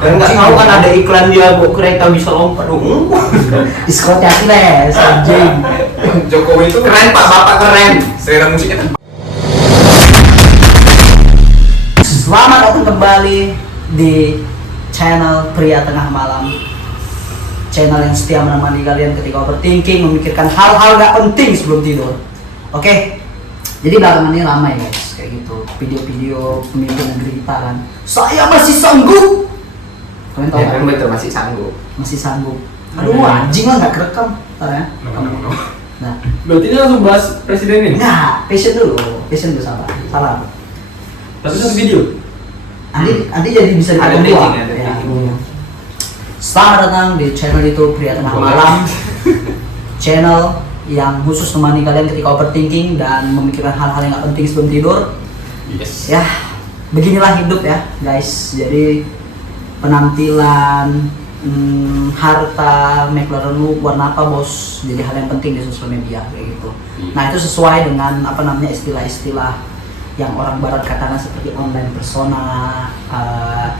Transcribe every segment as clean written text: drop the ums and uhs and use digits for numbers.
Kan nggak tahu kan ada iklan dia kok kereta bisa lompat. Diskotek les anjing. Jokowi itu Keren Pak, Bapak keren. selera musiknya kan. Selamat datang kembali di channel Pria Tengah Malam. Channel yang setia menemani kalian ketika overthinking, memikirkan hal-hal gak penting sebelum tidur. Oke? Jadi belakangan ini ramai guys, kayak gitu. Video-video pemimpin negeri kita kan. Saya masih sanggup. Kalian tahu Ya, kan? kan betul masih sanggup. Masih sanggup. Aduh anjing lah gak kerekam. Ntar ya. No. Nah, Berarti ini langsung bahas presiden ini? nah, passion dulu salah. Tapi satu video? Nanti jadi bisa Ada dipotong dua. bridging, ada Ya. bridging. Selamat datang di channel YouTube Pria Tengah Malam. Channel yang khusus menemani kalian ketika overthinking dan memikirkan hal-hal yang gak penting sebelum tidur. Yes. Ya, beginilah hidup ya guys. Jadi penampilan, harta, McLaren lu warna apa bos, jadi hal yang penting di sosial media kayak gitu. Nah itu sesuai dengan apa namanya istilah-istilah yang orang barat katakan seperti online persona,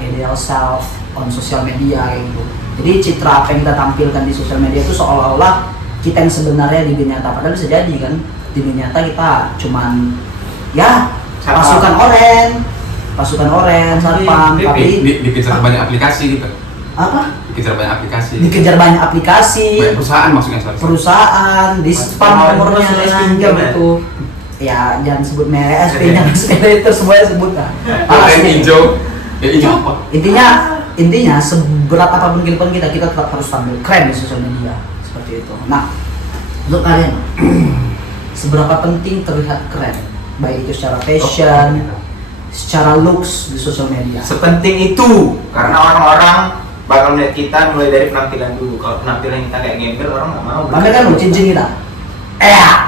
ideal self on sosial media kayak gitu. Jadi citra apa yang kita tampilkan di sosial media itu seolah-olah kita yang sebenarnya di dunia nyata, padahal bisa jadi kan di dunia nyata kita cuman ya pasukan oren, satpam, tapi Dikejar banyak aplikasi gitu. apa? Dikejar banyak aplikasi. Dikejar banyak aplikasi, Banyak perusahaan maksudnya seharusnya. perusahaan, di spam nomornya pinjam ya? gitu. Ya jangan sebut merek, jangan sepeda semuanya sebut lah. Yang hijau. Ya hijau apa? Intinya seberat apapun kehidupan kita tetap harus tampil keren di sosial media seperti itu. Nah, untuk kalian seberapa penting terlihat keren, baik itu secara fashion, secara looks di sosial media? Sepenting itu karena orang-orang bakal melihat kita mulai dari penampilan dulu. Kalau penampilan kita kayak gembel, orang nggak mau. Pamer kan lo cincin kita.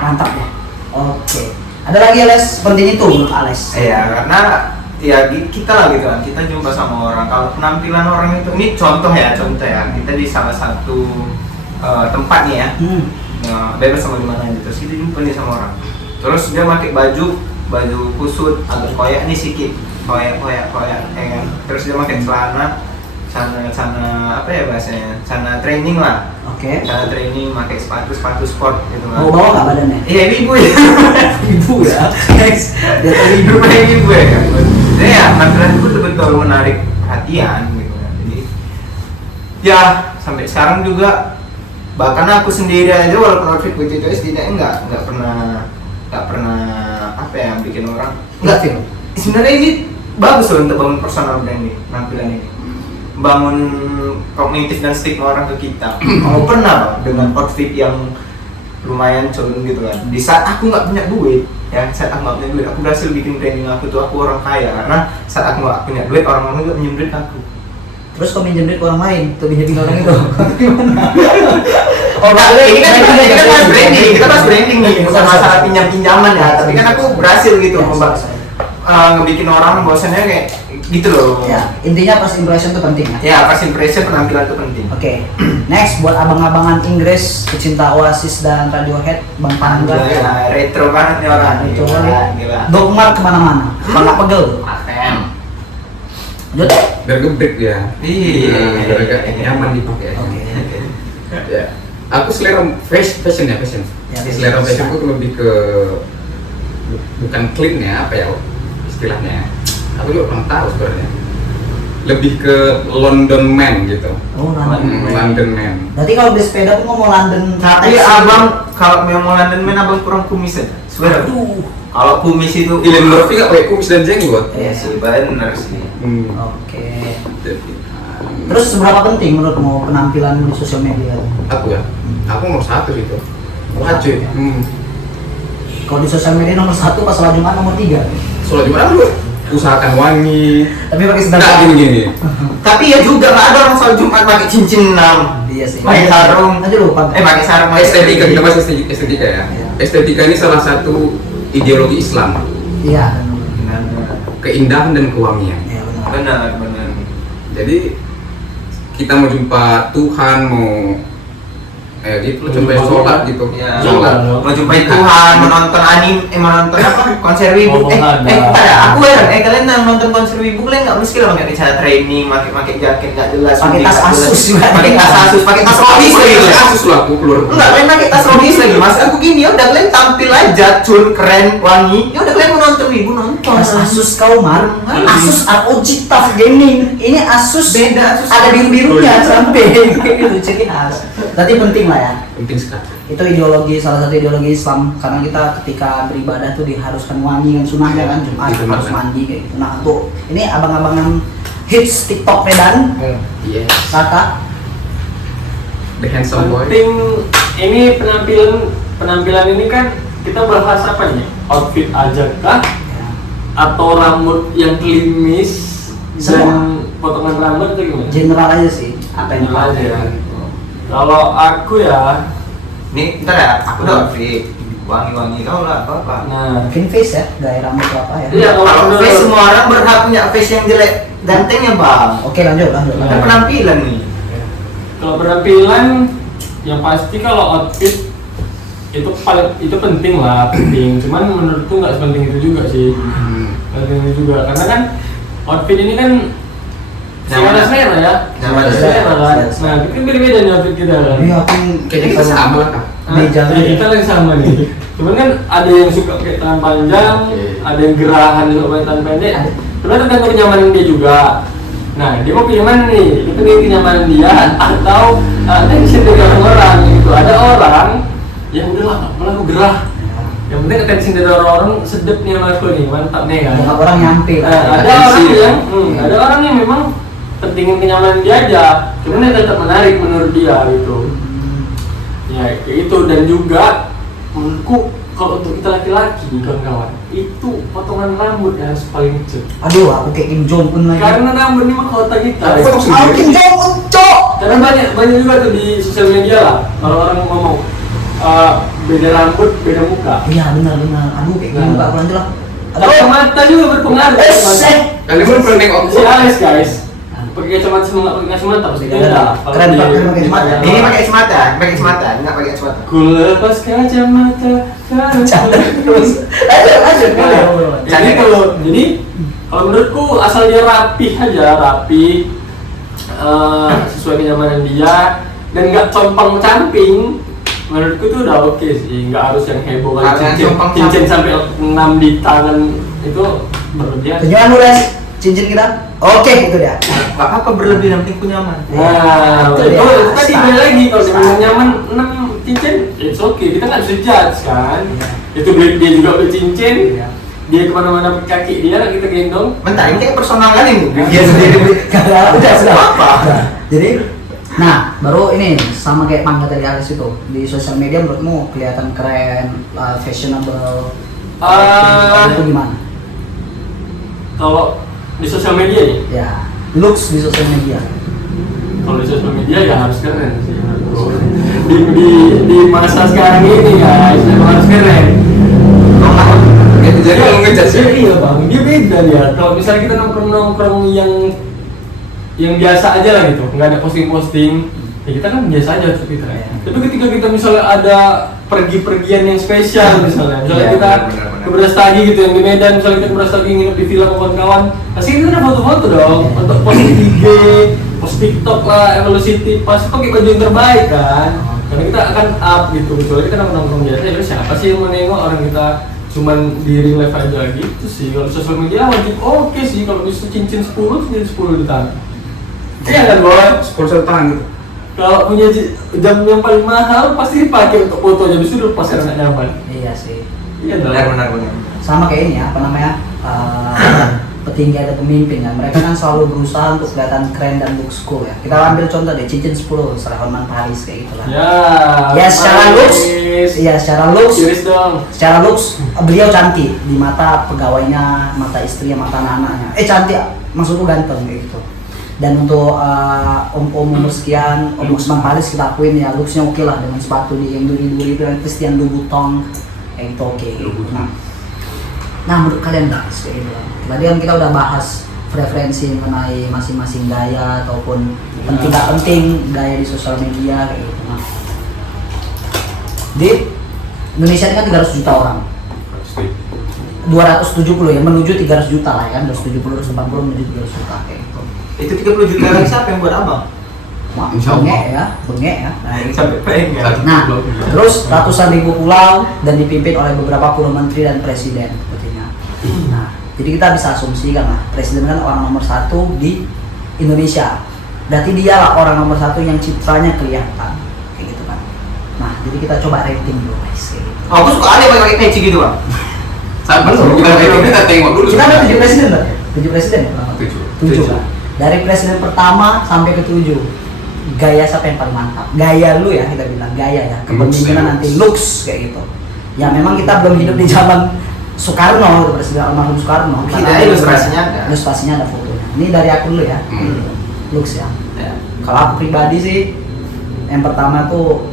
Mantap ya. Oke. Ada lagi Ales, penting itu menurut Ales. Iya, karena ya kita lah gitu kan, kita jumpa sama orang. Kalau penampilan orang itu, ini contoh ya, kita di salah satu tempat nih ya, bebas sama di mana gitu. Terus kita jumpa nih sama orang. Terus dia pakai baju kusut, agak koyak nih sedikit, koyak, ya kan. Terus dia pakai celana apa ya bahasanya, celana training lah. Oke. Celana training, pakai sepatu sport gitu kan. Mau bawa nggak badannya? Iya, ibu ya. Ibu ya. Next. Dia tahu ibu. Hidupnya ibu ya kan. Jadi ya penampilan itu betul-betul menarik perhatian gitu kan. Jadi ya sampai sekarang juga bahkan aku sendiri aja walaupun outfit begitu itu setidaknya nggak pernah apa ya bikin orang nggak. Sebenarnya ini bagus loh untuk bangun personal branding, penampilan ini bangun kognitif dan stigma orang ke kita. Aku pernah bang dengan outfit yang lumayan culun gitu kan. Di saat aku nggak punya duit, aku berhasil bikin branding aku tuh aku orang kaya karena saat aku nggak punya duit orang juga minjem duit aku. Terus kau minjem duit ke orang lain, tuh minjemin orang itu. Ini kan kita bahas branding, nih, bukan masalah pinjaman ya. Tapi kan aku berhasil gitu ngebikin orang bosannya kayak gitu loh. Ya, intinya first impression itu penting ya. Ya, first impression penampilan itu penting. Oke. Next buat abang-abangan Inggris, pecinta Oasis dan Radiohead, Bang Pangga. Ya, retro banget nih orang. Retro Gila, banget. gila. Dogmar kemana-mana, bangga pegel. ATM. Lanjut. Biar gebrek dia. Iya. Biar agak nyaman dipakai. Oke. Ya. Aku selera fashion. Ya, Selera fashion. fashionku lebih ke bukan clean ya, apa ya istilahnya. Aku juga kurang tahu sebenarnya. Lebih ke London man gitu. Oh, London. London man. Berarti kalau beli sepeda tuh mau London. Tapi abang kalau mau London Man abang kurang kumis aja. Sebenarnya. Aduh. Kalau kumis itu Ellen Murphy nggak pakai kumis dan jenggot. Iya sih, benar sih. Oke. Jadi, Terus seberapa penting menurutmu penampilan di sosial media? aku ya, aku nomor satu gitu. Wajib. Kalau di sosial media nomor 1, pas sholat Jumat nomor 3. Soalnya gimana lu? Usahakan wangi. Tapi pakai sendal. Nggak gini. Tapi ya juga nggak ada orang sholat Jumat pakai cincin 6. Iya sih. Pakai sarung. Nanti lupa. Pakai sarung. Estetika, kita bahas estetika ya. Iya. Estetika ini salah satu ideologi Islam. Iya. Keindahan dan kewangian. Iya benar. Benar. Jadi kita mau jumpa Tuhan, mau gitu jumpai sholat gitu. Ya, Sholat. mau jumpai Tuhan, menonton menonton apa konser wibu. Aku heran, kalian yang nonton konser wibu kalian nggak mesti lah pakai cara training, pakai jaket nggak jelas, Pakai tas Asus juga. pakai tas Asus, pakai tas Rodis lagi. Asus lah aku keluar. Enggak, kalian pakai tas Rodis lagi. Mas aku gini, ya udah kalian tampil aja, cun, keren, wangi. Ya udah kalian mau nonton wibu nonton. Tas Asus kau Mar, Asus ROG Tough Gaming. Ini Asus Beda, Asus. ada biru-birunya sampai gitu ciri khas. Berarti penting lah ya. Penting sekali. Itu ideologi, salah satu ideologi Islam, karena kita ketika beribadah tuh diharuskan wangi kan, sunahnya kan Jumat Jumat, harus kan. mandi kayak gitu. Nah tuh ini abang-abangan hits TikTok Medan, Yes. kakak The handsome boy. Penting ini penampilan ini kan kita bahas apa nih? Outfit aja kah? Atau rambut yang klimis Semua. dan potongan rambut atau gimana? general aja sih, apa yang General dipakai. aja. Kalau aku ya, Nih, ntar ya, aku udah outfit wangi-wangi kau lah, apa-apa. nah, Mungkin face ya, gaya rambut atau apa ya. iya Kalau menurut- face semua orang berhak punya face yang jelek, ganteng ya bang. Oke lanjut. Kan penampilan nih. Kalau penampilan yang pasti kalau outfit itu penting lah, penting. Cuman menurutku nggak sepenting itu juga sih. Nggak sepenting itu juga karena kan outfit ini kan Nyaman. selera ya. Nyaman. Selera kan. Selera. Nah, itu kan beda-beda nih outfit kita kan. Iya aku Kayaknya kita sama lah kan. Meja Ya, kita yang sama nih. Cuman kan ada yang suka pakai tangan panjang, Oke. ada yang gerahan suka pakai tangan pendek. Sebenarnya tergantung kenyamanan dia juga. Nah, dia mau pilih mana nih? Itu nih kenyamanan dia atau tension dari orang-orang gitu. Ada orang yang udahlah nggak perlu aku gerah. Yang penting attention dari orang-orang sedep nih sama aku nih, mantap nih kan. banyak orang nyampe. Ada orang yang, ada orang yang memang pentingin kenyamanan dia aja, cuman dia tetap menarik menurut dia gitu. Ya kayak itu, dan juga menurutku kalau untuk kita laki-laki kawan-kawan itu potongan rambut yang harus paling kecil. Aduh aku kayak Kim Jong Un lagi. Karena rambut ini mahkota kita. Aku potong sendiri. Aku Kim Jong Un cok. Karena banyak juga tuh di sosial media lah kalau orang ngomong beda rambut beda muka. Iya benar. Aduh kayak gini nggak lanjut lah. Kalau mata juga berpengaruh. Kalian belum pernah nengok Si Alex guys, pakai kacamata sama nggak pakai kacamata pasti Beda. beda. Kalau Keren, di- pakai di kacamata. Instagram. Ini pakai kacamata, nggak pakai kacamata. Ku lepas kacamata. Terus. Lanjut. Jadi kalau menurutku asal dia rapih aja, sesuai kenyamanan dia dan nggak compang camping, menurutku tuh udah oke sih. Nggak harus yang heboh Harus kayak yang compang cincin camping. sampai 6 di tangan itu berlebihan. Tunjukkan lu Les cincin kita. Oke itu dia. Nggak apa-apa berlebih, yang penting ku nyaman. Nah, Itu itu dia. tadi balik lagi kalau dia bilang nyaman 6 cincin, it's okay. Kita nggak bisa judge kan. Itu dia juga beli cincin. Dia kemana-mana pakai kaki dia, kita gendong. Bentar, ini kayak personal kan ini. Dia sendiri beli. Sudah. Apa? Jadi, nah baru ini sama kayak Pangga tadi Alex itu di sosial media menurutmu kelihatan keren, fashionable, itu gimana? Kalau di sosial media nih, Ya, looks di sosial media. kalau di sosial media ya harus keren sih menurutku. Di masa sekarang ini guys, memang harus keren. Jadi kalau ngejudge sih. Iya bang, dia beda dia. Kalau misalnya kita nongkrong yang biasa aja lah gitu, nggak ada posting-posting, ya kita kan biasa aja tuh kita. Tapi ketika kita misalnya ada pergi-pergian yang spesial misalnya Iya, kita benar-benar. ke Brastagi gitu yang di Medan, misalnya kita ke Brastagi nginep di villa sama kawan-kawan, pasti kita ada foto-foto dong untuk post di IG, post TikTok lah, evolusi pasti pakai baju yang terbaik kan. Karena kita akan up gitu, kecuali kita nongkrong biasa, ya siapa sih yang mau nengok orang kita cuman di real life aja gitu sih. Kalau sosial media wajib oke sih, kalau bisa cincin 10 di tangan. Iya kan boy? Sponsor tangan gitu. Kalau punya jam yang paling mahal pasti dipakai untuk foto, jadi sudah pas nggak nyaman. Iya sih. Iya dong. Benar. Sama kayak ini ya, apa namanya? Petinggi ada pemimpin kan. Mereka kan selalu berusaha untuk kelihatan keren dan looks cool ya. Kita ambil contoh deh, cincin 10 Salman Paris kayak gitu lah. Ya. Ya secara looks, Paris. iya secara looks, Iris dong. secara looks beliau cantik di mata pegawainya, mata istrinya, mata anak-anaknya. Cantik, maksudku ganteng kayak gitu. Dan untuk om-om umur sekian, om Salman Paris kita akuin ya looksnya oke lah dengan sepatu di yang duri-duri itu yang Christian Louboutin kayak itu oke. Nah menurut kalian guys kayak gitu. Tadi kan kita udah bahas preferensi mengenai masing-masing gaya ataupun penting nggak penting gaya di sosial media kayak gitu. Nah, Di Indonesia ini kan 300 juta orang. 270 ya, menuju 300 juta lah ya kan, 270, 280 menuju 300 juta kayak gitu. Itu 30 juta lagi siapa yang buat abang? Wah, Insya Allah. bengek ya. Nah, ini. Sampai pengen. Nah, terus ratusan ribu pulau dan dipimpin oleh beberapa puluh menteri dan presiden sepertinya. Nah, jadi kita bisa asumsikan lah, presiden kan orang nomor 1 di Indonesia. Berarti dia lah orang nomor 1 yang citranya kelihatan, kayak gitu kan. Nah, jadi kita coba rating dulu guys. Kayak gitu. Oh, aku suka ada pakai peci gitu bang. Sabar, Belum. kita tengok dulu. Kita ada 7 presiden kan? 7 presiden ya? 7. 7 kan? Dari presiden pertama sampai ke 7, gaya siapa yang paling mantap? Gaya lu ya, kita bilang gaya ya, kepemimpinan nanti looks kayak gitu. Ya memang kita belum hidup di zaman Soekarno, itu presiden almarhum Soekarno. Kita Karena ilustrasinya ada. Ilustrasinya ada fotonya. Ini dari aku dulu ya, looks ya. Ya. Kalau aku pribadi sih, yang pertama tuh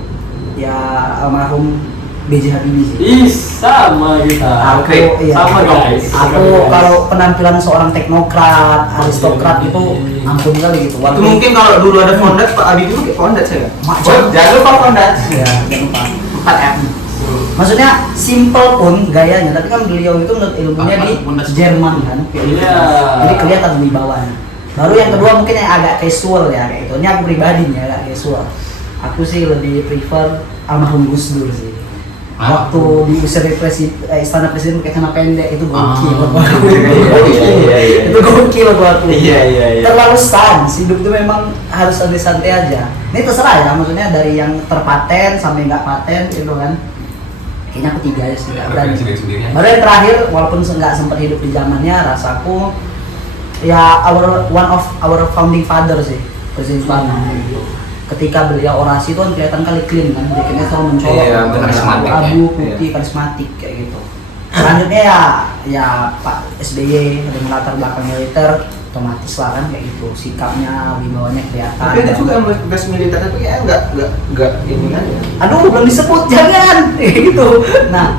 ya almarhum B.J. Habibie sih. Ih, sama kita. Aku, iya. Sama guys. Aku kalau penampilan seorang teknokrat, aristokrat itu ampun kali gitu. Itu mungkin kalau dulu ada Fondat, Pak Habibie itu kayak Fondat saya. Macam. Jangan lupa Fondat. Ya, jangan lupa. 4M. Maksudnya simple pun gayanya, tapi kan beliau itu menurut ilmunya di Jerman kan. Iya. Jadi kelihatan wibawanya. Baru yang kedua mungkin yang agak casual ya kayak itu. Ini aku pribadinya agak casual. Aku sih lebih prefer almarhum Gus Dur sih. Waktu diusir dari istana presiden pakai celana pendek itu gokil buat aku. Itu gokil buat aku. Iya. Terlalu stans, hidup itu memang harus santai-santai aja. Ini terserah ya, maksudnya dari yang terpaten sampai nggak paten gitu kan. Kayaknya aku 3 aja sih, nggak berani. Baru yang terakhir, walaupun nggak sempat hidup di zamannya, rasaku ya one of our founding father sih, Presiden Soekarno. Ketika beliau orasi itu kan kelihatan kali clean kan, bikinnya selalu mencolok, Iya, karismatik abu, ya. putih, karismatik kayak gitu. Selanjutnya ya Pak SBY dengan latar belakang militer, otomatis lah kan kayak gitu, sikapnya, wibawanya kelihatan. Tapi ada juga yang bekas militer tapi kayak enggak ini aja. Aduh, belum disebut, jangan gitu. Nah,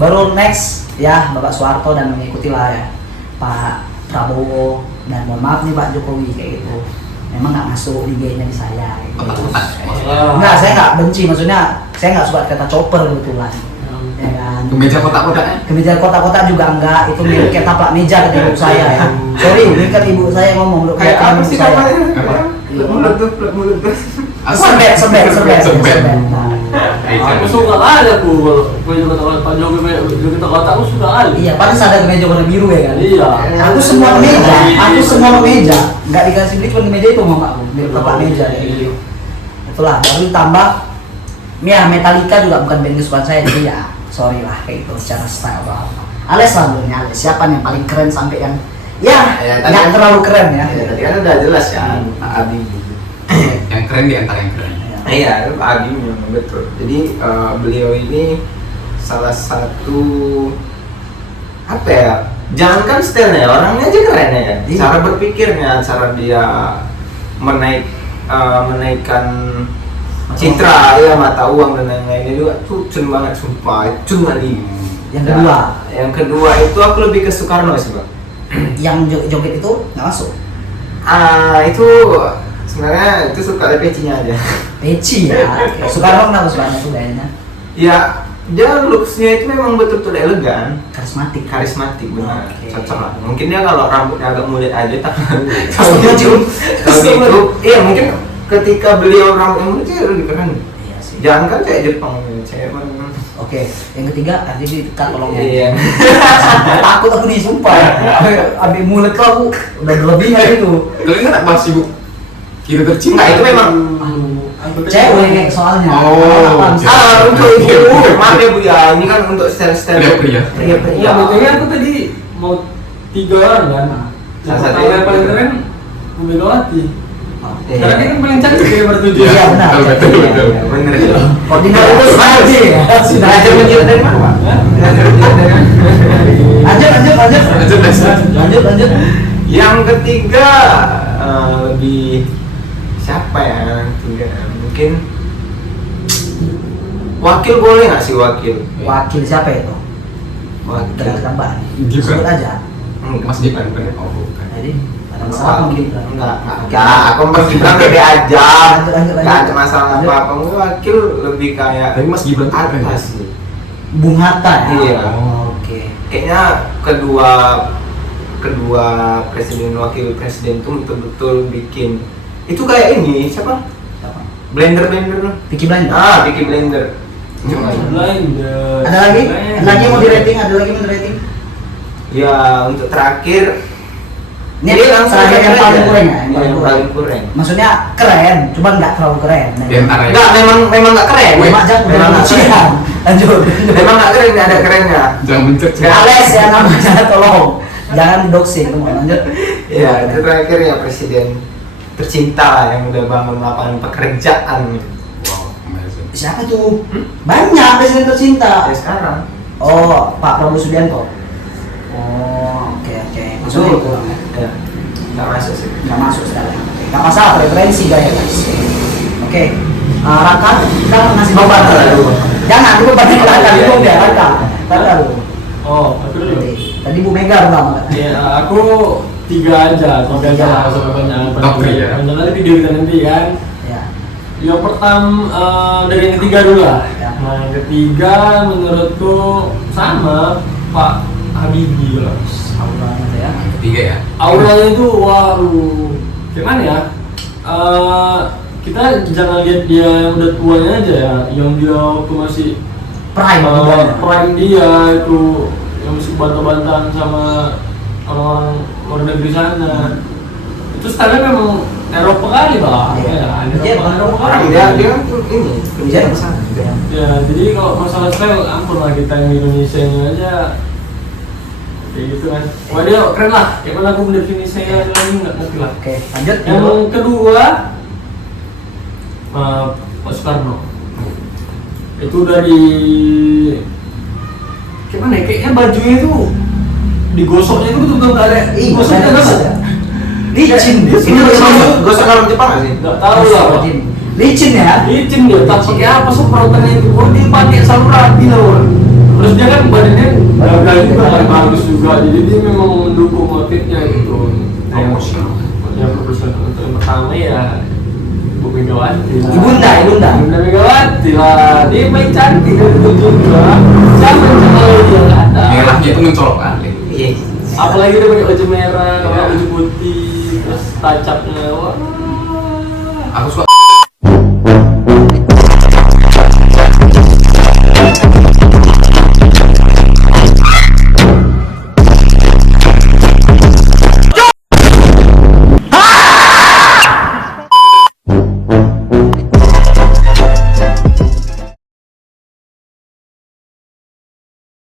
baru next ya Bapak Soeharto dan mengikuti lah ya Pak Prabowo, dan mohon maaf nih Pak Jokowi kayak gitu. Memang nggak masuk liganya di saya. Gitu. Enggak, saya nggak benci, maksudnya saya nggak suka kata chopper kebetulan. Ya kan. Kemeja kotak-kotaknya? Kemeja kotak-kotak juga enggak, itu milik kayak taplak meja kata ibu saya ya. Sorry, ini kan ibu saya ngomong untuk Kayak apa sih saya. namanya? Apa? Mulut tuh. Sebet. Nah, Aku suka kali aku kalau kata Pak Jokowi kita kata aku suka kali. iya, paling ada kemeja warna biru ya kan. Iya. Aku semua kemeja, nggak dikasih beli cuma kemeja itu mamaku, milik taplak meja kayak gitu. Itulah, baru tambah ya Metallica juga bukan band kesukaan saya, jadi ya sorry lah kayak gitu secara style atau apa. Ales lah dulunya, Ales siapa nih yang paling keren sampai yang ya tadi nggak kan- terlalu keren ya. Tadi kan udah jelas ya, Pak Abi. Yang keren di antara yang keren. Iya, itu Pak Abi memang betul. Jadi beliau ini salah satu apa ya? Jangankan stylenya, orangnya aja keren ya kan. Iya. Cara berpikirnya, cara dia menaikkan citra ya mata uang dan lain-lainnya juga tuh cun banget sumpah, cun kali. Yang kedua itu aku lebih ke Soekarno sih bang. Yang joget itu nggak masuk. Itu sebenarnya itu suka ada pecinya aja. Peci ya. Soekarno kenapa Soekarno tuh gayanya? Ya dia looksnya itu memang betul-betul elegan, Karismatik. benar, Oke. cocok lah. Mungkin dia kalau rambutnya agak mulet aja tapi Kalau gitu, iya mungkin ketika beliau rambutnya mulet dia lebih keren. Iya sih. Jangan kan kayak Jepang, cewek mana. Oke, yang ketiga artinya diikat tolongnya. Iya. Takut aku nih sumpah. Ambil mulut kau aku udah berlebihan itu. Kalian nggak bahas ibu kiri tercinta? Enggak, itu memang Cewek soalnya. Oh, untuk itu maaf ya Bu ya, ini kan untuk style-style Pria-pria. pria-pria. Iya, betulnya aku tadi mau 3 orang kan. Yang Salah pertama yang satunya paling itu. keren Bu Megawati. Iya. Karena dia kan paling cantik dari bertujuh. Iya, benar. Betul. Bener ya. Koordinator itu sekali sih. Sudah belajar menjilat dari mana Pak? Belajar menjilat dari mana? Lanjut. Yang ketiga lebih siapa ya yang ketiga? Mungkin wakil boleh nggak sih wakil? Wakil siapa itu? Dengan Wakil. tambahan. Gibran. Sebut aja. Mas Gibran bukan? Oh bukan. Jadi, ada Kalau salah Bang Gibran. Enggak, aku Bang Gibran beda aja. Lanjut. Enggak ada masalah Lanjut. apa-apa. Wakil lebih kayak Tapi Mas Gibran tuh keren ya? atas sih. Bung Hatta ya. Iya. Oh, oke. Kayaknya kedua presiden wakil presiden tuh betul-betul bikin itu kayak ini siapa? Siapa? Blender. Peaky Blinders. Peaky Blender. Blender. Ada lagi? Ada lagi mau di rating? Ada lagi mau di rating? Ya untuk terakhir Ini dia langsung terakhir yang aja. paling keren ya? Iya, yang paling keren. Maksudnya keren, cuma nggak terlalu keren. Di antara yang Enggak, memang nggak keren. Memang aja memang nggak keren. ujian. Lanjut. Memang nggak keren, nggak ada kerennya. jangan mencerca. Nggak Ales ya namanya, tolong. Jangan doxing, kamu lanjut. Ya, itu terakhir ya presiden tercinta yang udah bangun lapangan pekerjaan. Wow, amazing. Siapa tuh? Banyak presiden tercinta. Ya sekarang. Oh, Pak Prabowo Subianto. Oh, oke. Maksudnya itu Ya, nggak masuk sih. nggak masuk sekarang. Oke, nggak masalah, preferensi guys. Oke. Raka, kita ngasih beban dulu. Jangan, dulu beban Raka dulu ya, Raka. Raka dulu. Oh, aku dulu. Tadi Bu Mega pertama kan? Ya, aku 3 aja, Oh, 3 aja tiga. lah sampai banyak. Top three ya? Banyak kali video kita nanti kan. Ya. Yang pertama dari yang ketiga dulu lah. Ya. Nah, yang ketiga menurutku sama Pak Habibie lah. Auranya ya. Ketiga ya. Auranya itu waduh, gimana ya? Kita jangan lihat dia yang udah tuanya aja ya, yang dia waktu masih Prime juga. prime dia itu yang masih bantah-bantahan sama orang-orang luar negeri sana. Itu stylenya memang Eropa kali bang. Iya. Ya, Dia bukan Eropa. kali. Dia ini Dia ke sana. Ya, jadi kalau masalah style ampun lah kita yang di Indonesia ini aja kayak gitu kan. Wah dia keren lah. Kayak mana aku mendefinisinya lagi nggak ngerti lah. Oke, lanjut. Yang kedua Pak Soekarno. Itu dari gimana ya? Kayaknya bajunya itu digosoknya itu betul-betul nggak ada. Gosoknya nggak ada. Licin. Dia Ini gosok kalau Jepang nggak sih? nggak tahu lah. Pak. Licin ya. Licin dia, tak pakai apa semprotannya itu, oh dia pakai sabun rapi loh. Terus dia kan badannya gagal juga kan bagus juga, jadi dia memang mendukung motifnya gitu. Promosional. Ya profesional untuk yang pertama ya Ibu Megawati. Ibunda. Ibunda Megawati lah, dia baik cantik kan itu juga. Siapa yang kalau dia nggak ada. Merahnya itu mencolok kali. Iya. Apalagi dia pakai baju merah, pakai baju putih, terus touch-up-nya, wah. Aku suka